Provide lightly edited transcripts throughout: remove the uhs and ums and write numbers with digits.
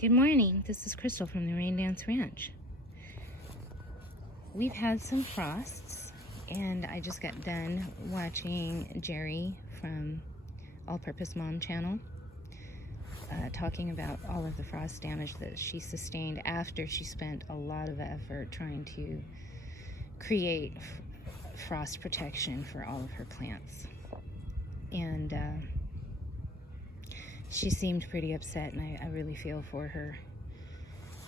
Good morning. This is Crystal from the Rain Dance Ranch. We've had some frosts, and I just got done watching Jerry from All Purpose Mom channel talking about all of the frost damage that she sustained after she spent a lot of effort trying to create frost protection for all of her plants. And she seemed pretty upset, and I really feel for her.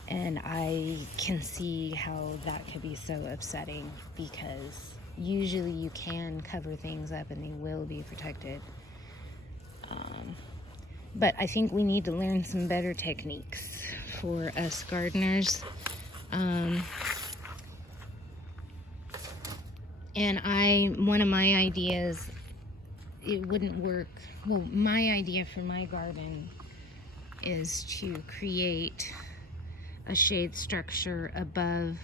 And I can see how that could be so upsetting, because usually you can cover things up and they will be protected. But I think we need to learn some better techniques for us gardeners. And one of my ideas, it wouldn't work. Well, my idea for my garden is to create a shade structure above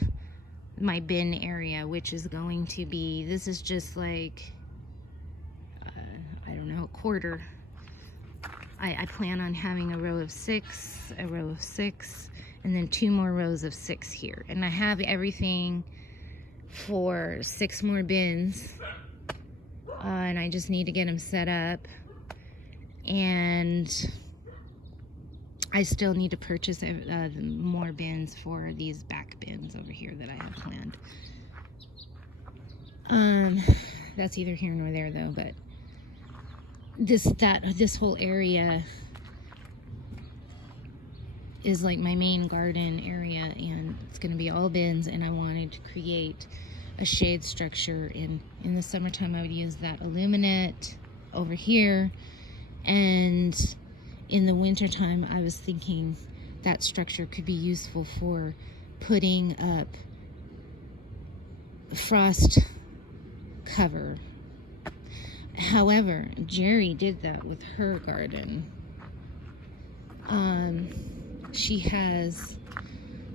my bin area, which is going to be, this is just like, I don't know, a quarter. I plan on having a row of 6, and then 2 more rows of 6 here. And I have everything for 6 more bins, and I just need to get them set up. And I still need to purchase more bins for these back bins over here that I have planned. That's either here nor there though, but this whole area is like my main garden area, and it's going to be all bins, and I wanted to create a shade structure. In the summertime I would use that aluminate over here, and in the wintertime I was thinking that structure could be useful for putting up frost cover. However, Jerry did that with her garden. She has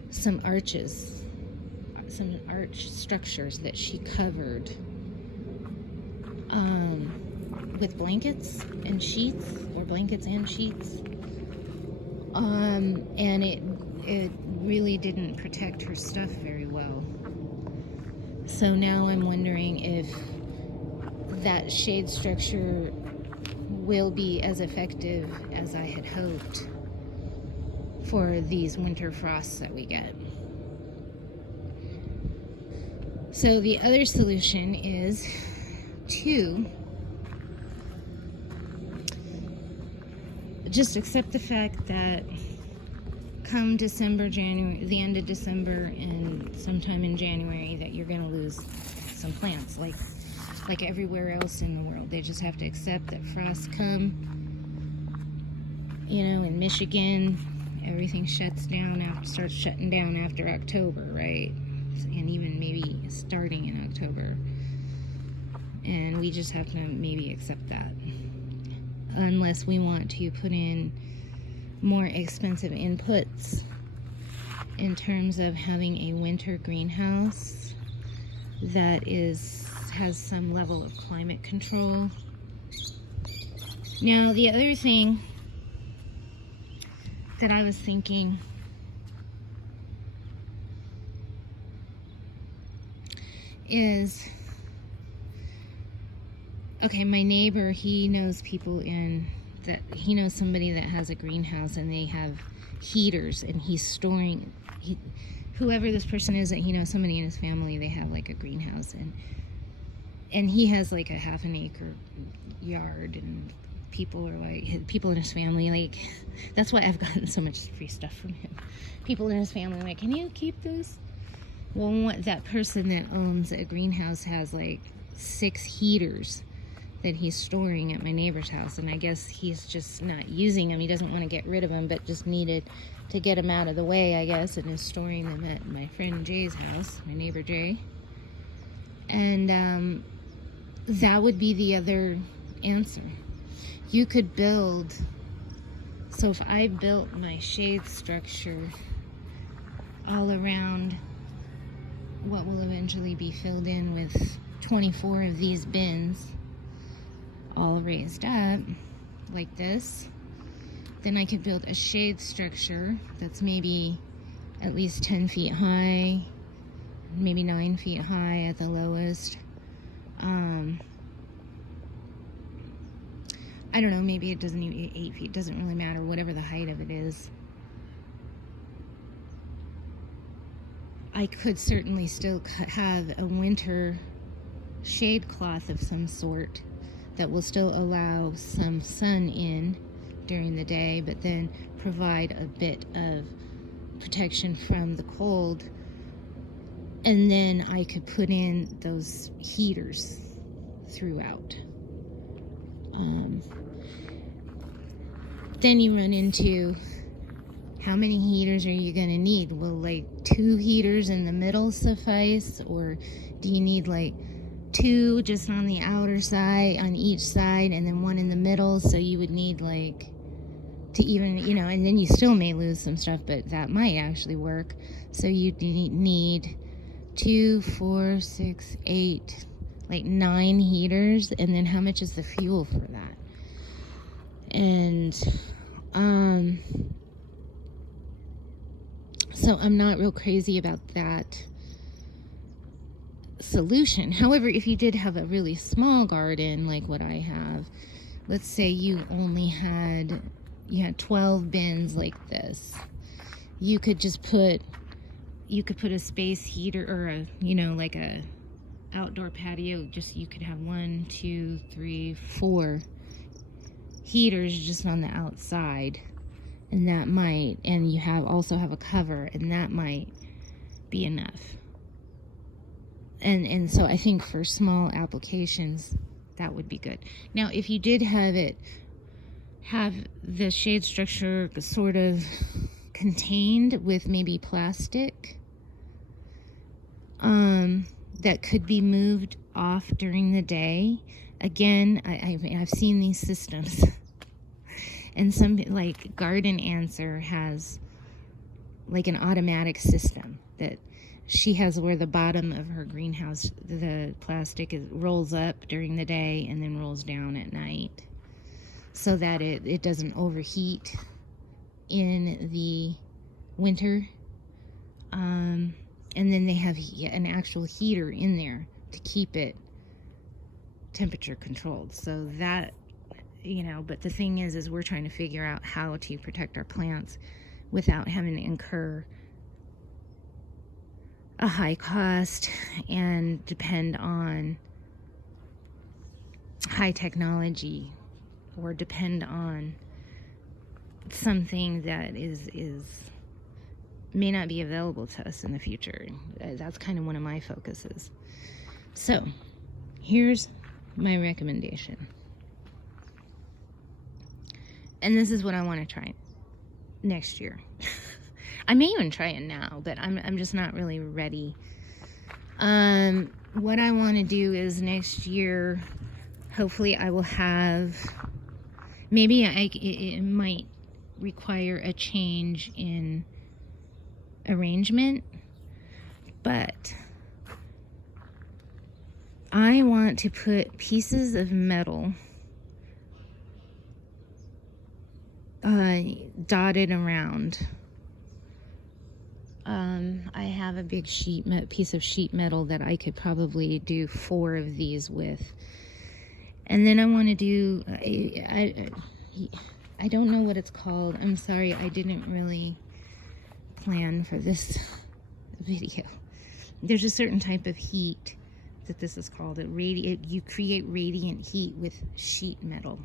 some arches, some arch structures that she covered with blankets and sheets, or blankets and sheets. And it really didn't protect her stuff very well. So now I'm wondering if that shade structure will be as effective as I had hoped for these winter frosts that we get. So the other solution is to just accept the fact that come December, January, the end of December and sometime in January, that you're going to lose some plants like everywhere else in the world. They just have to accept that frosts come. You know, in Michigan, everything starts shutting down after October, right? And even maybe starting in October. And we just have to maybe accept that. Unless we want to put in more expensive inputs in terms of having a winter greenhouse that has some level of climate control. Now, the other thing that I was thinking is, okay, my neighbor, he knows he knows somebody that has a greenhouse, and they have heaters, and he's storing, whoever this person is, that he knows, somebody in his family, they have like a greenhouse, and he has like a half an acre yard, and people in his family, like, that's why I've gotten so much free stuff from him. People in his family are like, can you keep this? Well, that person that owns a greenhouse has like 6 heaters that he's storing at my neighbor's house, and I guess he's just not using them. He doesn't want to get rid of them, but just needed to get them out of the way, I guess, and is storing them at my friend Jay's house, my neighbor Jay. And that would be the other answer. You could build, so if I built my shade structure all around what will eventually be filled in with 24 of these bins, all raised up like this, Then I could build a shade structure that's maybe at least 10 feet high, maybe 9 feet high at the lowest. I don't know, maybe it doesn't even 8 feet, doesn't really matter, whatever the height of it is. I could certainly still have a winter shade cloth of some sort that will still allow some sun in during the day, but then provide a bit of protection from the cold. And then I could put in those heaters throughout. Then you run into, how many heaters are you going to need? Will like 2 heaters in the middle suffice? Or do you need like 2 just on the outer side, on each side, and then 1 in the middle? So you would need like, to even, you know, and then you still may lose some stuff, but that might actually work. So you need 2, 4, 6, 8, like 9 heaters. And then how much is the fuel for that? And so I'm not real crazy about that solution. However, if you did have a really small garden like what I have, let's say you had 12 bins like this, you could put a space heater, or a, you know, like a outdoor patio, just, you could have 1, 2, 3, 4 heaters just on the outside, and that might, and you also have a cover, and that might be enough. And so I think for small applications that would be good. Now if you did have the shade structure sort of contained with maybe plastic that could be moved off during the day, again, I've seen these systems. And some, like Garden Answer has like an automatic system that she has, where the bottom of her greenhouse, the plastic rolls up during the day and then rolls down at night, so that it doesn't overheat in the winter. And then they have an actual heater in there to keep it temperature controlled. So that, you know, but the thing is we're trying to figure out how to protect our plants without having to incur a high cost and depend on high technology, or depend on something that may not be available to us in the future. That's kind of one of my focuses. So here's my recommendation. And this is what I want to try next year. I may even try it now, but I'm just not really ready. What I want to do is next year, hopefully I will have, maybe it might require a change in arrangement, but I want to put pieces of metal dotted around. I have a big piece of sheet metal that I could probably do 4 of these with. And then I want to do, I don't know what it's called. I'm sorry, I didn't really plan for this video. There's a certain type of heat that this is called. You create radiant heat with sheet metal.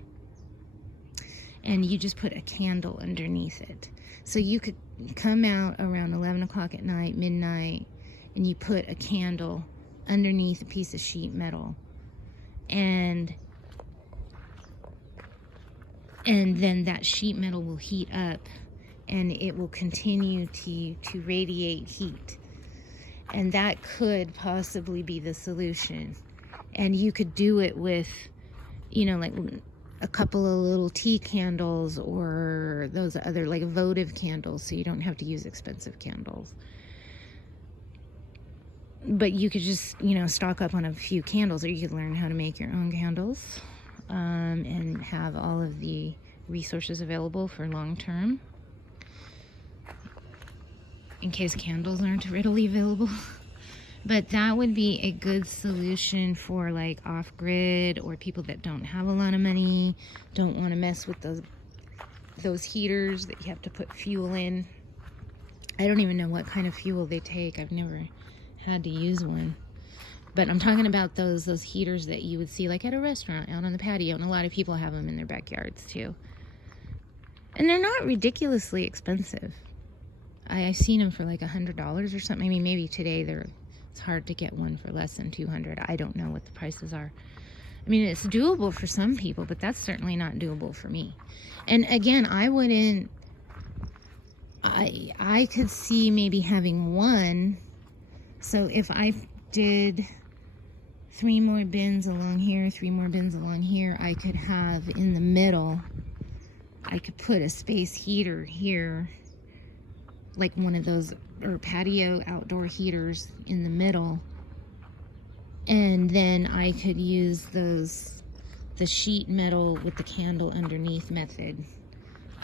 And you just put a candle underneath it. So you could come out around 11 o'clock at night, midnight, and you put a candle underneath a piece of sheet metal. And then that sheet metal will heat up, and it will continue to radiate heat. And that could possibly be the solution. And you could do it with, you know, like a couple of little tea candles, or those other like votive candles, so you don't have to use expensive candles. But you could just, you know, stock up on a few candles, or you could learn how to make your own candles, and have all of the resources available for long term, in case candles aren't readily available. But that would be a good solution for like off-grid, or people that don't have a lot of money, don't want to mess with those heaters that you have to put fuel in. I don't even know what kind of fuel they take. I've never had to use one. But I'm talking about those heaters that you would see like at a restaurant out on the patio, and a lot of people have them in their backyards too. And they're not ridiculously expensive. I've seen them for like $100 or something. I mean, maybe today it's hard to get one for less than $200. I don't know what the prices are. I mean, it's doable for some people, but that's certainly not doable for me. And again, I could see maybe having one. So if I did 3 more bins along here, 3 more bins along here, I could have in the middle, I could put a space heater here, like one of those, or patio outdoor heaters in the middle, and then I could use the sheet metal with the candle underneath method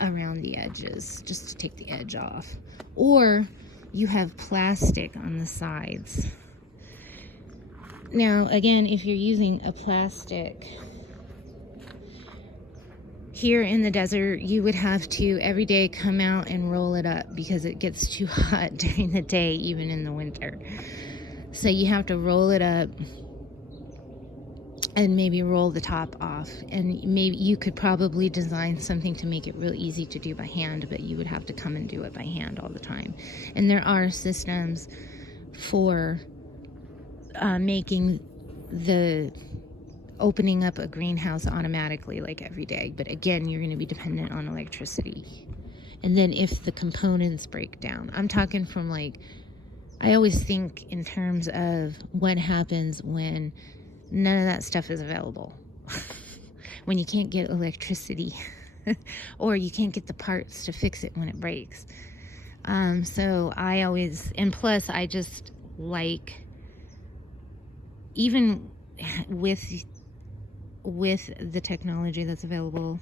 around the edges, just to take the edge off. Or you have plastic on the sides. Now again, if you're using a plastic here in the desert, you would have to every day come out and roll it up, because it gets too hot during the day, even in the winter. So you have to roll it up and maybe roll the top off. And maybe you could probably design something to make it real easy to do by hand, but you would have to come and do it by hand all the time. And there are systems for making the opening up a greenhouse automatically, like every day. But again, you're going to be dependent on electricity. And then if the components break down, I'm talking from like, I always think in terms of what happens when none of that stuff is available. When you can't get electricity or you can't get the parts to fix it when it breaks. So I always, and plus I just like, even with the technology that's available,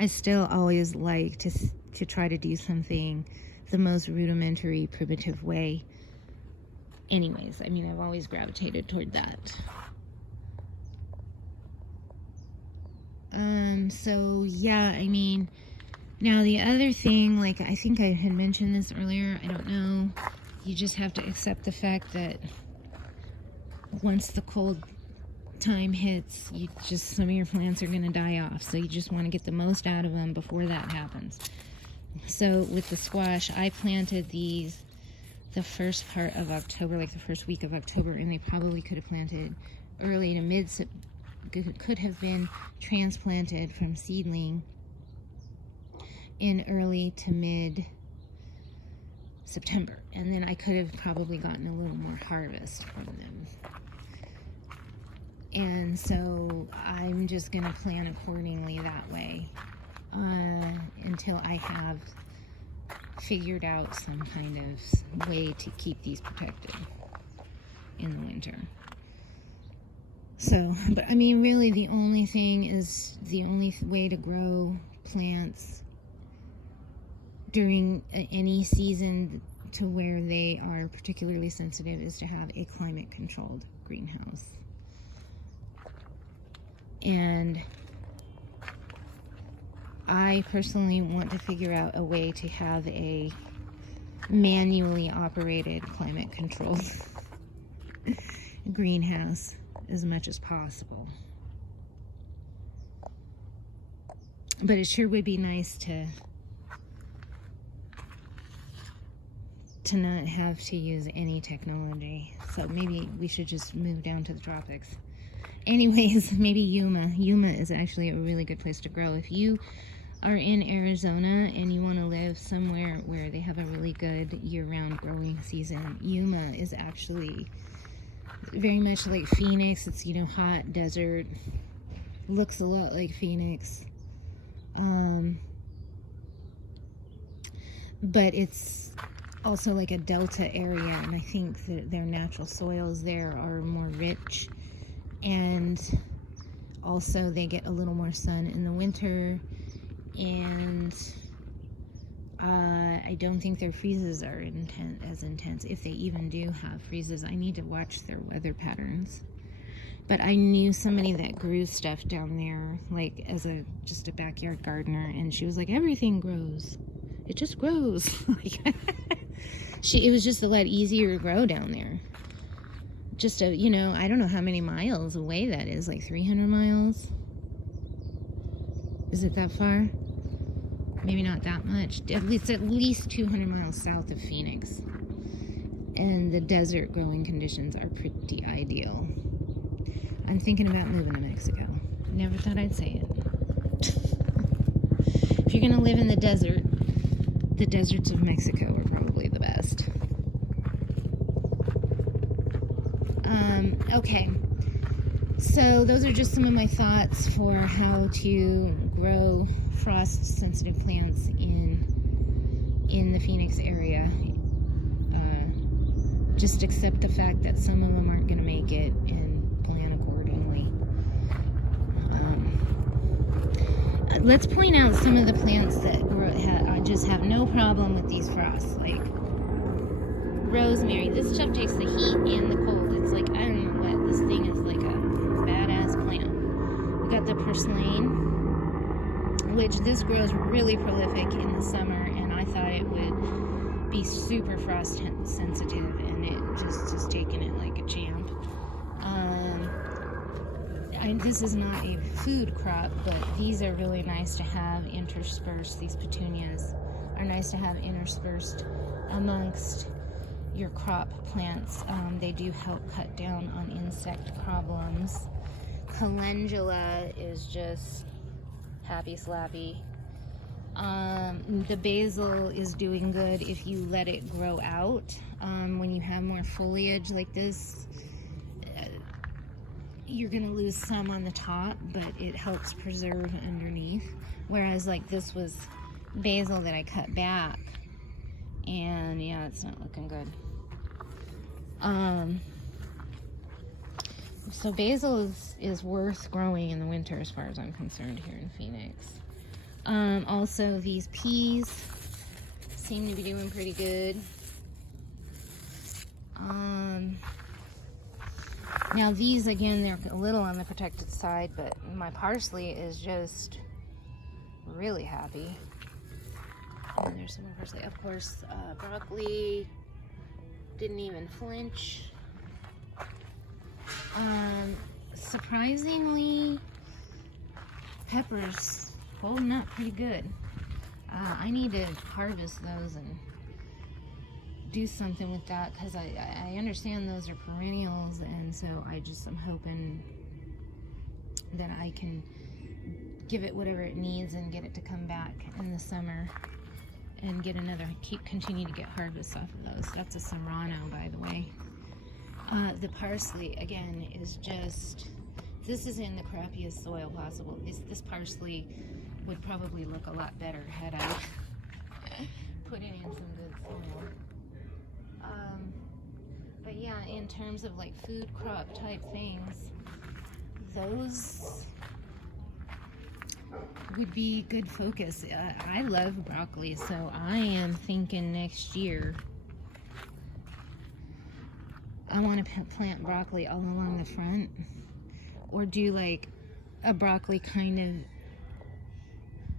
I still always like to try to do something the most rudimentary, primitive way. Anyways, I mean, I've always gravitated toward that. So yeah, I mean, now the other thing, like I think I had mentioned this earlier, I don't know, you just have to accept the fact that once the cold time hits, some of your plants are going to die off. So you just want to get the most out of them before that happens. So with the squash, I planted these the first part of October, like the first week of October, and they probably could have planted early to mid, could have been transplanted from seedling in early to mid September, and then I could have probably gotten a little more harvest from them. And so I'm just going to plan accordingly that way until I have figured out some kind of way to keep these protected in the winter. So, but I mean, really the only way to grow plants during any season to where they are particularly sensitive is to have a climate controlled greenhouse. And I personally want to figure out a way to have a manually operated climate controlled greenhouse as much as possible. But it sure would be nice to not have to use any technology. So maybe we should just move down to the tropics. Anyways, maybe Yuma. Yuma is actually a really good place to grow. If you are in Arizona and you want to live somewhere where they have a really good year-round growing season, Yuma is actually very much like Phoenix. It's, you know, hot desert. Looks a lot like Phoenix. But it's also like a delta area, and I think that their natural soils there are more rich and also they get a little more sun in the winter, and I don't think their freezes are as intense, if they even do have freezes. I need to watch their weather patterns. But I knew somebody that grew stuff down there, like as just a backyard gardener, and she was like, everything grows. It just grows. It was just a lot easier to grow down there. Just I don't know how many miles away that is, like 300 miles. Is it that far? Maybe not that much. At least 200 miles south of Phoenix. And the desert growing conditions are pretty ideal. I'm thinking about moving to Mexico. Never thought I'd say it. If you're gonna live in the deserts of Mexico are probably the best. Okay. So those are just some of my thoughts for how to grow frost-sensitive plants in the Phoenix area. Just accept the fact that some of them aren't going to make it and plan accordingly. Let's point out some of the plants that just have no problem with these frosts, like rosemary. This stuff takes the heat and the cold. It's like, I don't know what, this thing is like a badass plant. We got the Parsley, which this grows really prolific in the summer, and I thought it would be super frost sensitive, and it just has taken it like a champ. This is not a food crop, but these are really nice to have interspersed. These petunias are nice to have interspersed amongst your crop plants. They do help cut down on insect problems. Calendula is just happy slappy. The basil is doing good if you let it grow out. When you have more foliage like this, you're going to lose some on the top, but it helps preserve underneath. Whereas like this was basil that I cut back, and yeah, it's not looking good. So basil is worth growing in the winter as far as I'm concerned here in Phoenix. Also, these peas seem to be doing pretty good. Now these, again, they're a little on the protected side, but my parsley is just really happy. And there's some more parsley. Of course, broccoli didn't even flinch. Surprisingly, peppers holding up pretty good. I need to harvest those and do something with that, because I understand those are perennials, and so I'm hoping that I can give it whatever it needs and get it to come back in the summer and get continue to get harvests off of those. That's a serrano, by the way. The parsley, again, is just, this is in the crappiest soil possible. This parsley would probably look a lot better had I put it in some good soil. But yeah, in terms of like food crop type things, those would be good focus. I love broccoli, so I am thinking next year I want to plant broccoli all along the front, or do like a broccoli kind of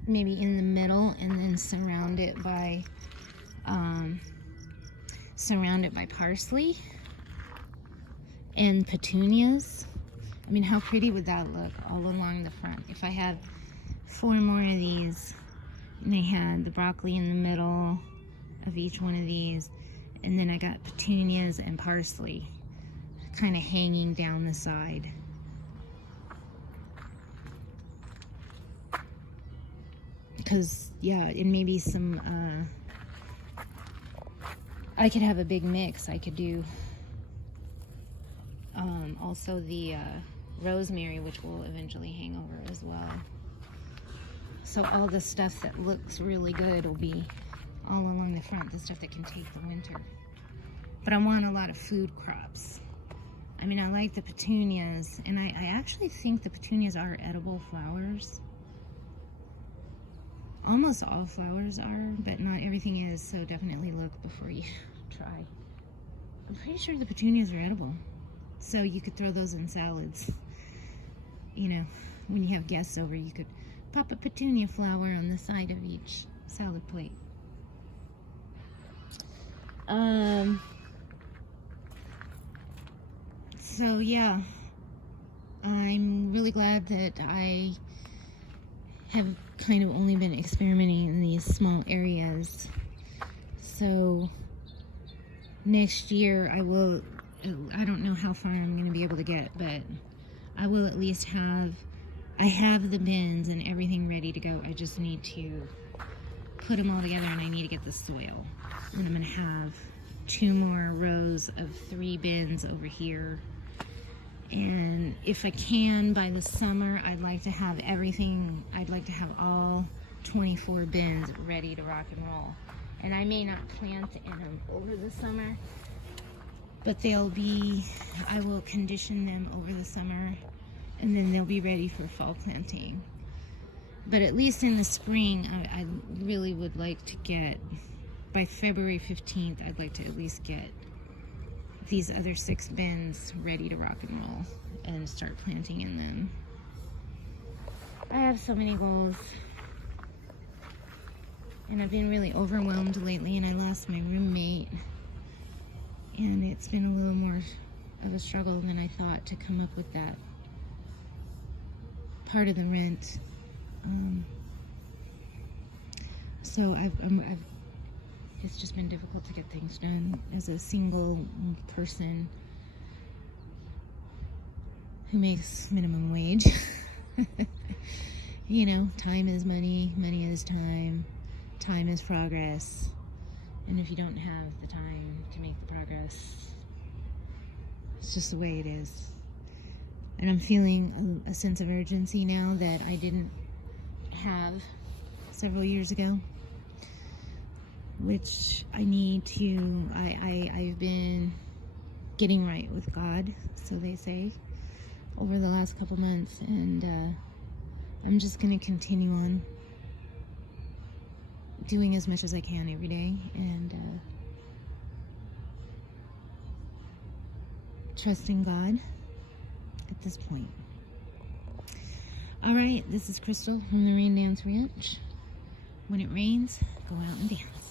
maybe in the middle, and then surround it by parsley and petunias. I mean, how pretty would that look all along the front? If I had 4 more of these, and they had the broccoli in the middle of each one of these, and then I got petunias and parsley kind of hanging down the side. Because, yeah, and maybe some, I could have a big mix. I could do also the rosemary, which will eventually hang over as well. So all the stuff that looks really good will be all along the front, the stuff that can take the winter. But I want a lot of food crops. I mean, I like the petunias, and I actually think the petunias are edible flowers. Almost all flowers are, but not everything is, so definitely look before you try. I'm pretty sure the petunias are edible, so you could throw those in salads. You know, when you have guests over, you could pop a petunia flower on the side of each salad plate. So yeah, I'm really glad that I have kind of only been experimenting in these small areas. So next year I don't know how far I'm going to be able to get, but I will at least I have the bins and everything ready to go. I just need to put them all together, and I need to get the soil. And I'm going to have 2 more rows of 3 bins over here. And if I can, by the summer, I'd like to have everything. I'd like to have all 24 bins ready to rock and roll. And I may not plant in them over the summer, but I will condition them over the summer, and then they'll be ready for fall planting. But at least in the spring, I really would like to get, by February 15th, I'd like to at least get these other 6 bins ready to rock and roll and start planting in them. I have so many goals, and I've been really overwhelmed lately, and I lost my roommate, and it's been a little more of a struggle than I thought to come up with that part of the rent. So it's just been difficult to get things done as a single person who makes minimum wage. You know, time is money, money is time, time is progress. And if you don't have the time to make the progress, it's just the way it is. And I'm feeling a sense of urgency now that I didn't have several years ago, which I need to. I've been getting right with God, so they say, over the last couple months, and I'm just going to continue on doing as much as I can every day, and trusting God at this point. Alright, this is Crystal from the Rain Dance Ranch. When it rains, go out and dance.